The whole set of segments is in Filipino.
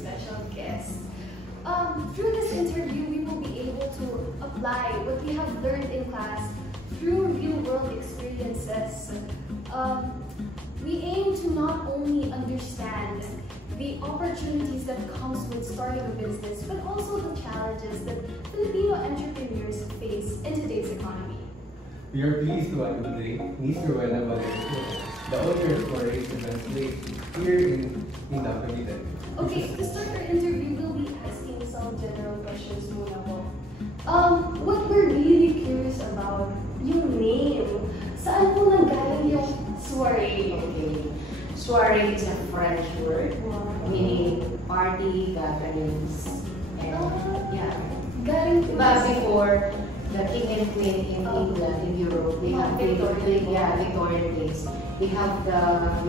special guest. Through this interview, we will be able to apply what we have learned in class through real-world experiences. We aim to not only understand the opportunities that comes with starting a business, but also the challenges that Filipino entrepreneurs face in today's economy. We are pleased to welcome today Ms. Rowena Valerio, the owner of Forage Events Lake here in Cavite. Okay, to start our interview, we'll be asking some general questions muna po. What we're really curious about, yung name. Saan po nanggaling yung soiree? Okay. Soiree is a French word, meaning party, gatherings, and yeah. Galing po. But before, the king and queen in England, in Europe, they have Victorian days. They have the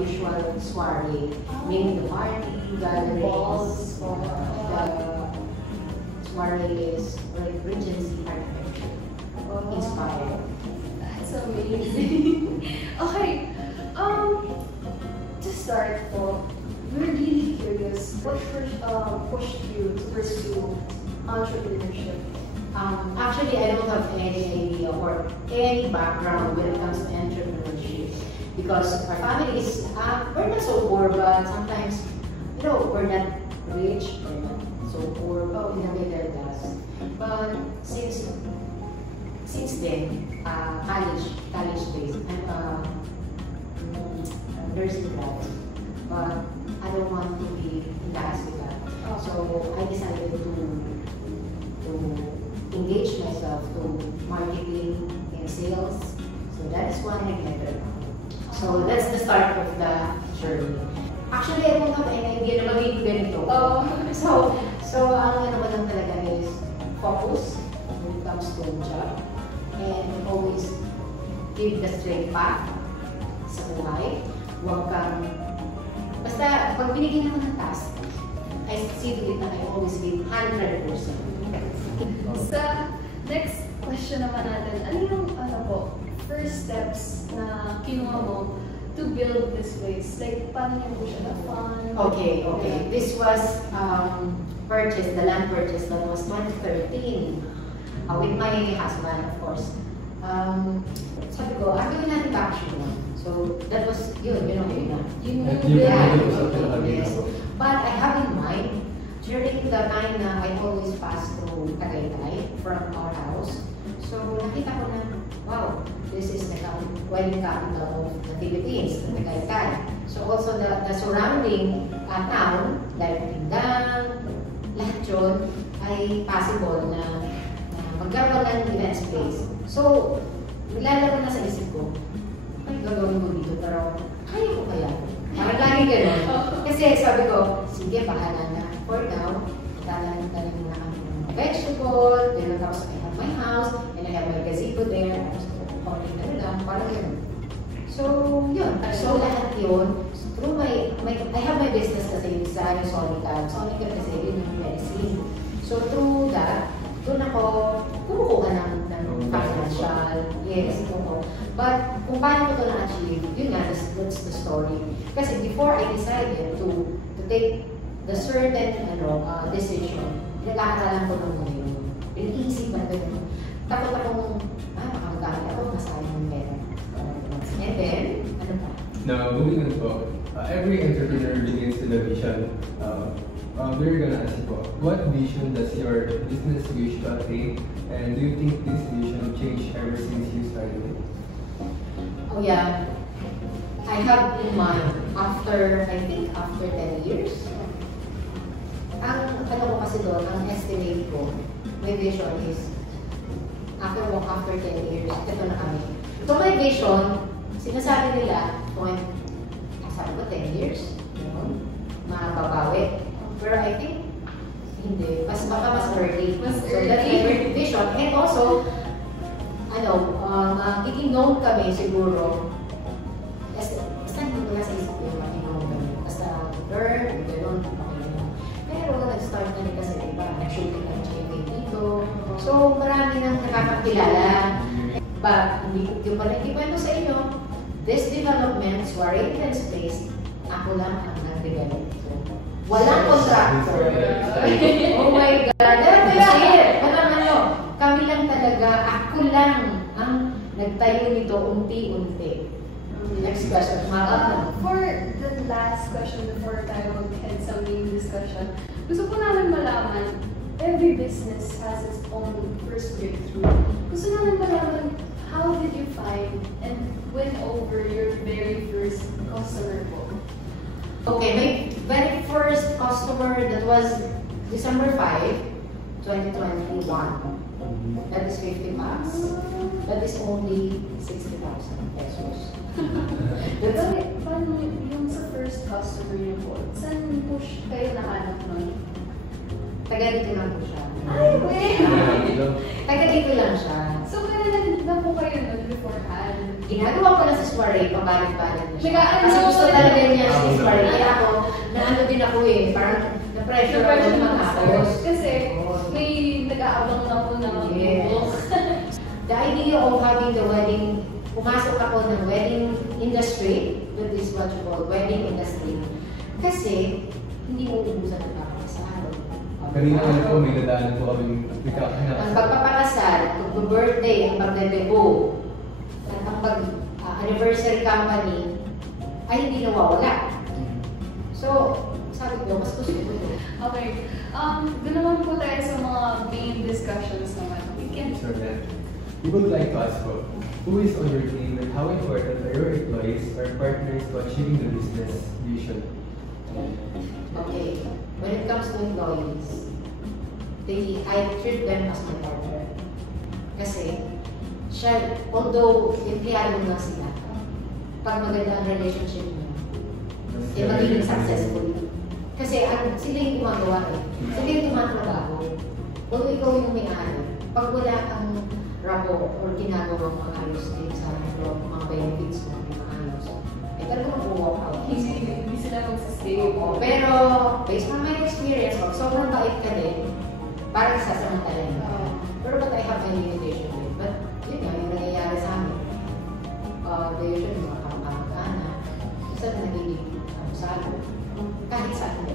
usual soiree, meaning the party, gatherings, the soiree is like Regency architecture, inspired. That's amazing. Okay, to start po, we're really curious, what pushed you to pursue entrepreneurship? Actually, I don't have any idea or any background when it comes to entrepreneurship because our family is, we're not so poor, but sometimes, you know, we're not rich, we're not so poor, in a middle class. But since then, college days, I'm a nursing grad, but I don't want to be in the hospital. So I decided to engage myself to marketing and sales. So that is why I entered. So that's the start of the journey. Actually, I don't have any idea na magiging ganito. So ang ano ko lang talaga is focus when it comes to job and always give the straight path sa buhay. Huwag kang, basta pag binigyan ako ng task, I see to it na I always give 100%. Sa next question naman natin, ano yung first steps na kinuha mo to build this place? Like, paano niyo po siya na-fund? Okay. This was purchased, the land purchase that was 2013 with my husband, of course. Sabi ko, gawin natin action mo. So, that was yun, you know. Yes. But I have in mind, during the time na I always pass through Tagaytay from our house, so nakita ko na, wow, this is the wedding capital of the Philippines, Tagaytay. So also the surrounding town, like Pindang, lahat yun, ay possible na magkaroon ng event space. So, nilalaro na sa isip ko, ay gagawin mo dito, pero kaya ko kaya? Parang lagi gano'n. Kasi sabi ko, sige, bahala na. For now, talang na ang vegetable, then tapos I have my house, and I have my gazebo there, tapos konting na lang, parang yun. So, yun. So, lahat yun, through I have my business kasi sa Sonicab. Sonicab kasi yun yung medicine. So, through that, doon ako kumukuha ng financial, yes, oo. But, kung paano ko ito na-achieve, yun nga, that's the story. Kasi before I decided to take the certain decision, pinag-aaralan ko nung ngayon. Iniisip na gano'n. Takot akong, makagamit ako, masayang ng pera. And then, ano pa? Now, moving on po, every entrepreneur begins with a vision. We're gonna ask you po, what vision does your business wish to attain? And do you think this vision changed ever since you started it? Oh yeah. I have in mind, I think after 10 years, ang ano ko kasi doon, ang estimate ko, my vision is, after 10 years, ito na kami. So my vision, sinasabi nila, sabi ko 10 years, mababawi. Pero I think, hindi, baka mas early. So that's my vision. And also, magiging known kami siguro, basta hindi ko na sa isip yung magiging known kami. Basta learn, gano'n, pero nag-start na rin kasi iba, nag-shooting ng GMA dito. So, marami nang nakakakilala. But, hindi ko pala ikwento sa inyo, this development, soiree event space, ako lang ang nag-develop. So, Walang contractor. Oh my God. That's it. Walang ano. Kami lang talaga, ako lang ang nagtayo nito unti-unti. Next question. For the last question before tayo mag-head sa main discussion, gusto ko namin malaman, every business has its own first breakthrough. Gusto namin malaman, how did you find and win over your very first customer po? Okay, my very first customer, that was December 5, 2021. That is 50 bucks. That is only 60,000 pesos. Paano yung sa first customer niyo po? Saan po kayo nahanap nun? Taga dito lang po siya. Ay, wait! Taga dito lang siya. So, kailan na po kayo nun beforehand? Ginagawa ko lang sa soiree, pabalik-balik na siya. Nag-aano Kasi gusto siya. talaga niya sa soiree. Kaya ako, naano din ako eh. Parang na-pressure ako na matapos. Kasi may nag-aabang na po ng Yes. The idea of having the wedding, pumasok ako ng wedding industry, that is what you call wedding industry. Kasi, hindi mo ubusan ng pakakasal. Kanina nga po, may nadaanan po kami Ang nagkakasal. pagpapakasal, pag-birthday, ang pagdedebo, ang pag-anniversary company, ay hindi nawawala. So, sabi ko, mas gusto ko ito. Okay. Doon naman po tayo sa mga main discussions naman. We can... Sure, then. We would like to ask po, who is on your team and how important are your employees or partners to achieving the business vision? Okay, when it comes to employees, I treat them as my partner. Kasi, siya, although empleyado na sila, pag maganda ang relationship mo, eh magiging successful. Kasi sila yung gumagawa eh. Sila yung tumatrabaho. Kung ikaw yung may-ari, pag wala kang rapport or ginagawa mo ayos din sa mga benefits mo, maayos, eh talaga mag-walk out. Hindi sila magsistay. Pero, based on my experience, pag sobrang bait ka din, parang sasamantalahin ka. Pero but I have my limitation with. But, yun nga, yung nangyayari sa amin. They usually mga kamag-anak. Isa na nagiging salo. Kahit sa akin.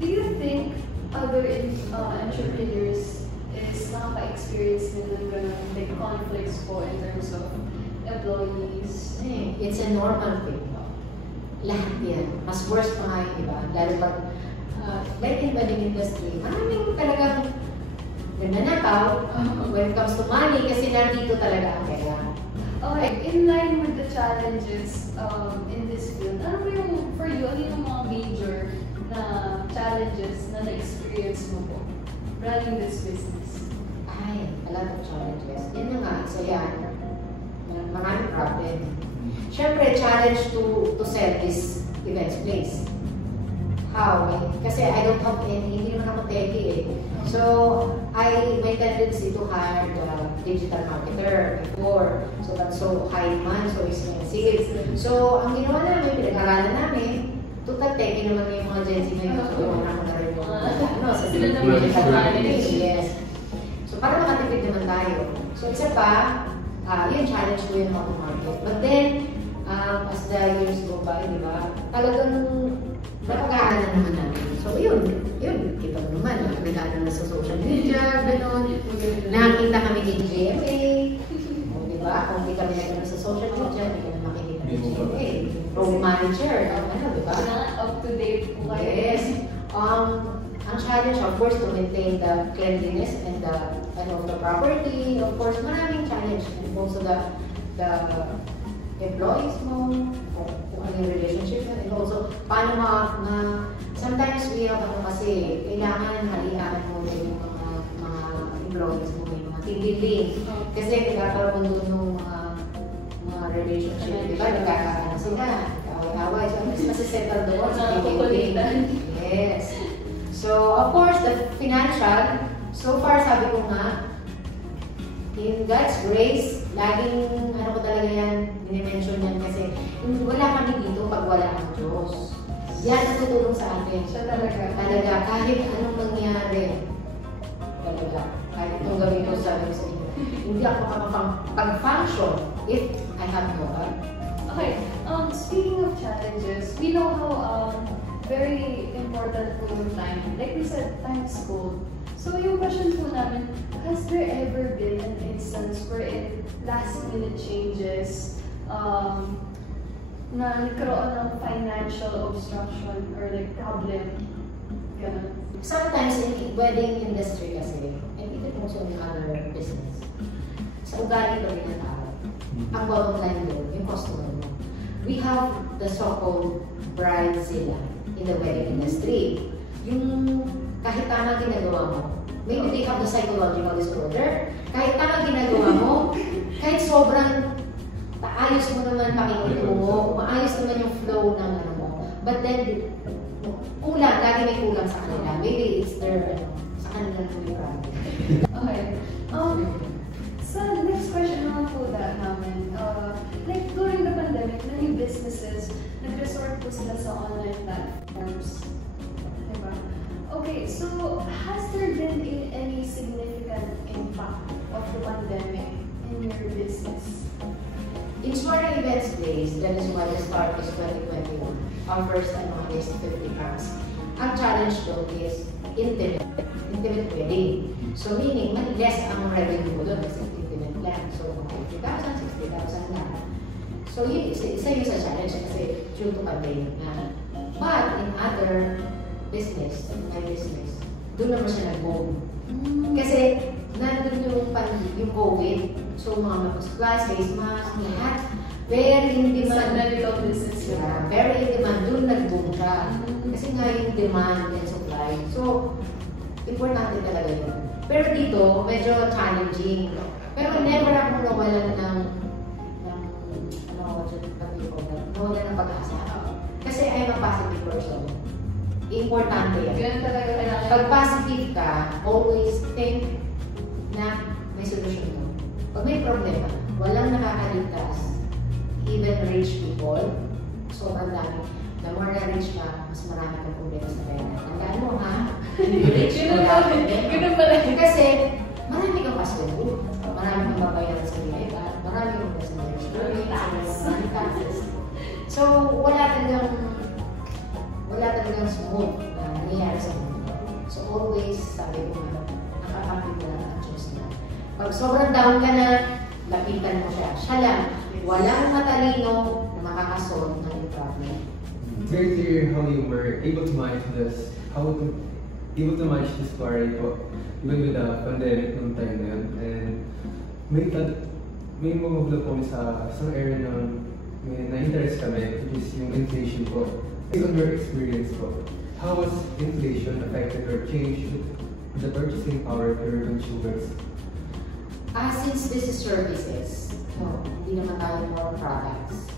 Do you think other entrepreneurs is nakaka-experience din ng ganun, like conflicts po in terms of employees? It's a normal thing. Lahat yan. Mas worse pa nga yung iba. Lalo pag, like in wedding industry, maraming talagang nananakaw when it comes to money kasi nandito talaga ang pera. Okay, in line with the challenges in this field, ano ba yung, for you, ano yung mga major na challenges na na-experience mo po running this business? Ay, a lot of challenges. Yun na nga, so yan. Maraming problem. Siyempre, challenge to sell this events place. How? Kasi I don't have any, hindi naman ako techie eh. So, may tendency to hire the digital marketer before. So, that's so high demand, so expensive. So, ang ginawa namin, pinag-aralan namin, total techie naman yung mga Gen Z ngayon. So, wala ko na rin yung sa digital marketing. Yes. So, para makatipid naman tayo. So, isa pa, yun, challenge ko yun ako market. But then, as the years go by, di ba, talagang napag-aaral naman namin. So, yun, kita mo naman, nakakilala na sa social media, gano'n. Nakakita kami ni GMA, di ba? Kung di kami nakita sa social media, hindi kami makikita ni GMA. Road manager, di ba? Up to date po kayo. Yes. Ang challenge, of course, to maintain the cleanliness and the property. Of course, maraming challenge. And also the employees mo, kung ano yung relationship mo, and also, paano sometimes we have kasi, kailangan haliaan mo din yung mga employees mo, yung mga team building. Kasi nagkakaroon doon ng mga relationship, di ba? Nagkakaroon sila, away-away. So, mas nasisettle doon sa team building. Yes. So, of course, the financial, so far, sabi ko nga, in God's grace, laging, ano ko talaga yan, minimension yan kasi wala kami dito pag wala ang Diyos. Yan ang tutulong sa atin. Siya talaga. Talaga, kahit anong mangyari, talaga, kahit itong gawin ko, sabi ko sa inyo, hindi ako makapag-function if I have God. Okay, speaking of challenges, we know how very important po yung time. Like we said, time is gold. So yung question po namin, has there ever been an instance wherein last minute changes na nagkaroon ng financial obstruction or like problem? Ganun. Sometimes in wedding industry kasi, and even also in other business, sa ugali pa rin ng tao, ang bottom line doon, yung customer mo. We have the so-called bridezilla in the wedding industry. Yung kahit tama ginagawa mo, maybe they have the psychological disorder, kahit tama ginagawa mo, kahit sobrang ayos mo naman pakikinig mo, maayos naman yung flow ng ano mo, but then, kulang, lagi may kulang sa kanila. Maybe it's their, sa kanila po yung problem. Okay. Sa next question naman po namin, like during the pandemic, many businesses nag-resort po sila sa online platforms. Diba? Okay, so has there been any significant impact of the pandemic in your business? In Smart Events Place, that is why the start is 2021. Our first time is 50 crowns. Ang challenge doon is intimate wedding. So meaning, less ang revenue mo doon kasi intimate lang. So 50,000, 60,000 lang. So yun, isa yung sa challenge kasi due to pandemic na. But in other business, my business, doon naman siya nag-boom. Kasi nandun yung COVID. So mga supplies, face mask, lahat. Very in demand. Medical business. Yeah, very in demand. Doon nag-boom siya. Kasi nga yung demand and supply. So, importante talaga yun. Pero dito, medyo challenging. Pero never akong nawalan ng nawalan ng pag-asa. Kasi I'm a positive person. Importante yan. Ganun talaga kailangan. Pag positive ka, always think na may solusyon to. Pag may problema, walang nakakaligtas. Even rich people, sobrang dami. The more na rich ka, mas marami kang problema sa pera. Tandaan mo ha, rich wala. Ganun pala. Kasi marami kang paswelo. Marami kang babayaran sa liga. Marami kang marami taxes. So, wala talagang smooth na nangyayari sa mundo. So, always, sabi ko nga, nakakapit mo lang ang Diyos na. Pag sobrang down ka na, lapitan mo siya. Siya lang. Walang matalino na makakasolve ng yung problem. Very clear how you were able to manage this, manage this story po, even with the pandemic nung time na yun. And may mababla po sa isang area na na-interest kami, which is yung inflation po. Based on your experience po, how has inflation affected or changed the purchasing power of your consumers? Since this is services, hindi naman tayo more products.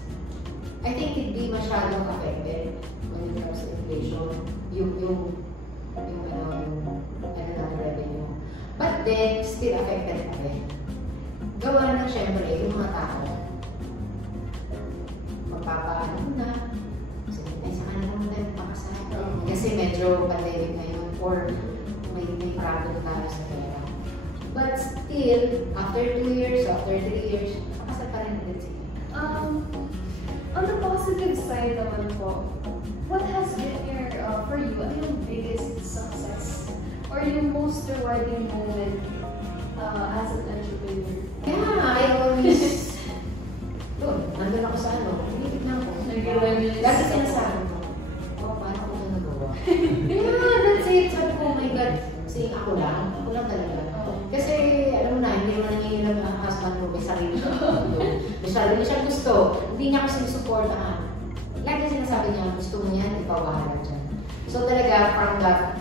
I think hindi masyadong affected when it comes to inflation, yung revenue. But then, still affected pa rin. Gawa na syempre yung mga tao. Magpapaano na, sa kanila mo tayo pakasal. Kasi medyo pandemic na yun or may problem tayo sa pera. But still, after 2 years, after 3 years, pakasal pa rin ulit sila. On the positive side naman po, what has been for you, ano yung biggest success or yung most rewarding moment as an entrepreneur? Yeah, I always, nandun ako sa ulitin na ako. Lagi sinasabi ko, paano ko na nagawa? Yeah, that's it. Sabi ko, oh my God, kasi ako lang talaga. Kasi, alam mo na, hindi mo nangingilang ang husband mo, may sarili siya. May sarili siya gusto. Hindi niya ako sinusuportahan. Lagi sinasabi niya, gusto mo yan, ipawahala dyan. So talaga, from that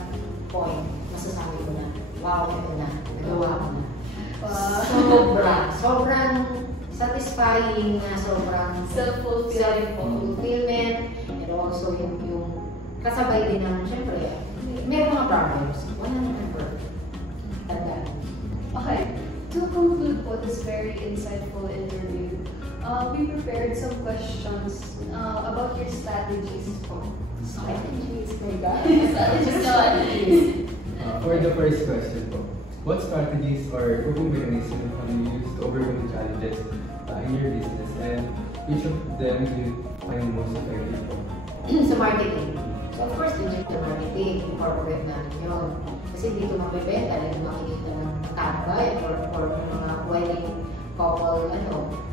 point, masasabi ko na, wow, ito na, nagawa ko na. Sobrang satisfying na, sobrang self-fulfillment, and also yung kasabay din ng, syempre, may mga problems. Wala naman perfect. Tandaan. Okay, to conclude po this very insightful interview, we prepared some questions about your strategies po. Strategies, my God. Strategies. For the first question po, what strategies or coping mechanisms have you used to overcome the challenges in your business? And which of them do you find most effective po? Sa marketing. So of course, digital marketing, corporate natin yun. Kasi dito mabibenta, dito makikita ng tambay or mga wedding couple,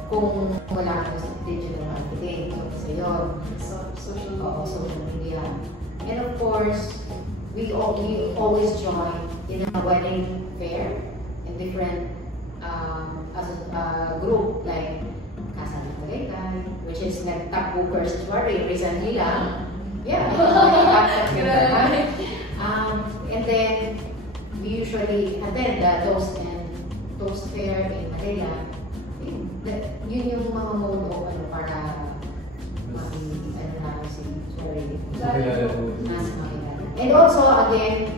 kung wala ka sa digital marketing. So kasi yun. So, Social media. And of course, we always join in a wedding fair in different as a group like Casa ng Tagaytay, which is nag-top bookers recently lang. Yeah, and then we usually attend those fair in Manila. Yun yung mga mode o para and also again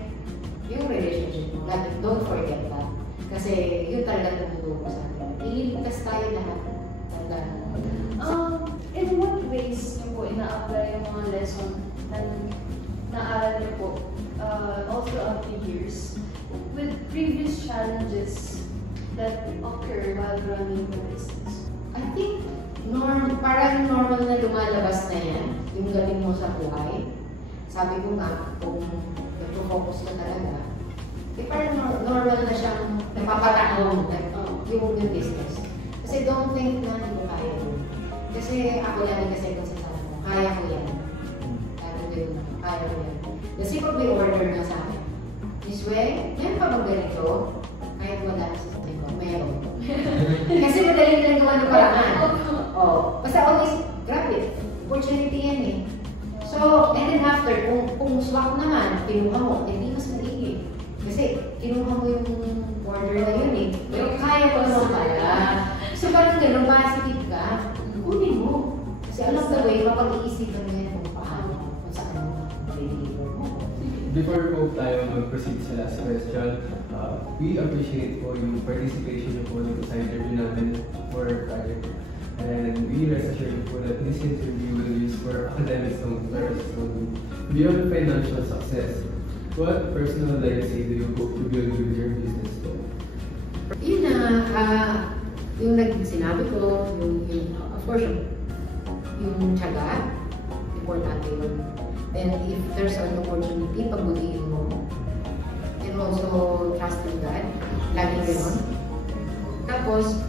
yung relationship mo. Don't forget that. Kasi yun talaga tumutulong sa atin. Ililigtas tayo lahat. In what ways niyo po ina-apply yung mga lesson na naaral niyo po all throughout the years with previous challenges that occur while running the business? I think parang normal na lumalabas na yan, yung galing mo sa buhay. Sabi ko nga, kung nag-focus ka talaga, parang normal na siyang napapatakong yung business. Kasi don't think na hindi ko kaya yun. Kasi ako lang kasi kung sasabi ko, kaya ko yan. Kaya ko yan. Kasi pag may order na sa akin, this way, yan pa bang ganito? Kahit wala sa sabi ko, meron. Kasi madali na gawa ng paraan. Basta always, grabe, opportunity yan eh. So, and then after, kung swak naman, kinuha mo, hindi mas maigi. Kasi kinuha mo yung order na yun eh. Pero kaya ko naman pala. So, parang gano'n, positive ka, kunin mo. Kasi along the way, mapag-iisipan mo yan kung paano, kung saan mo deliver mo. Before po tayo mag-proceed sa last question, we appreciate po yung participation niyo po dito sa interview namin for our project. And we rest assured po that this interview will be used for academic purposes only. Beyond financial success, what personal legacy do you hope to build with your business po? Yun na, yung sinabi ko, of course, yung tiyaga, importante yun. Then if there's an opportunity, pagbutihin mo. And also, trust in God. Laging gano'n. Tapos,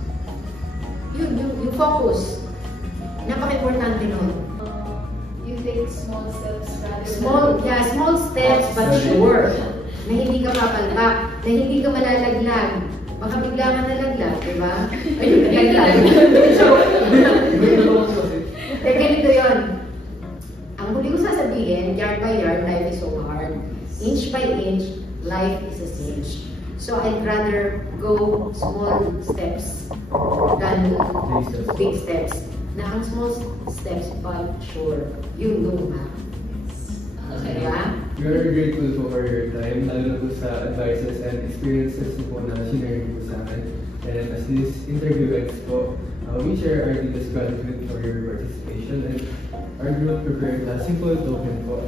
yung focus. Napaka-importante nun. You take small steps rather small steps but sure. Na hindi ka papalpak, na hindi ka malalaglag. Baka bigla ka nalaglag, di ba? Ayun, nalaglag. So, ganito yun. Ang huli ko sasabihin, yard by yard, life is so hard. Inch by inch, life is a cinch. So I'd rather go small steps than big steps. Na ang small steps, but sure, you know na. Okay, ba? We are grateful for your time, lalo na po sa advices and experiences po na sinare po sa akin. And as this interview ends po, we share our deepest gratitude for your participation and our group prepared a simple token po.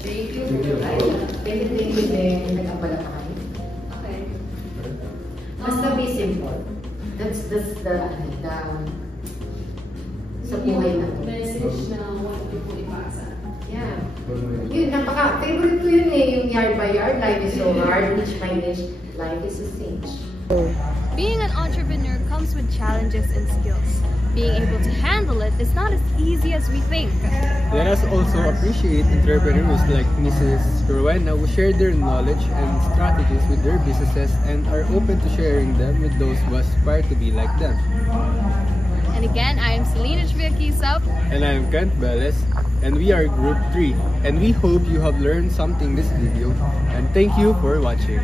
Thank you. Thank you din. Nag-abala pa kayo. Okay. Basta be simple. That's the sa buhay na to. Message na want to po ipasa. Yeah. Yun, favorite ko yun eh. Yung yard by yard, life is so hard. Inch by inch, life is a cinch. Being an entrepreneur comes with challenges and skills. Being able to handle it is not as easy as we think. Let us also appreciate entrepreneurs like Mrs. Rowena who share their knowledge and strategies with their businesses and are open to sharing them with those who aspire to be like them. And again, I am Selena Triakisap. And I am Kent Beles, and we are Group 3. And we hope you have learned something this video. And thank you for watching.